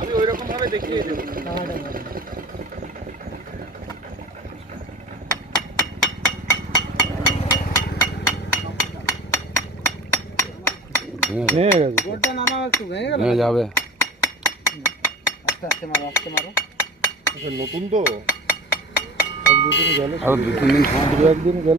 আমি ওই রকম ভাবে দেখিয়ে দেবো। গোলটা নামা একটু ভেঙে গেল। ভেঙে যাবে। আস্তে আস্তে মারো, আস্তে মারো। নতুন তো আর 2-3 দিন দু একদিন গেল।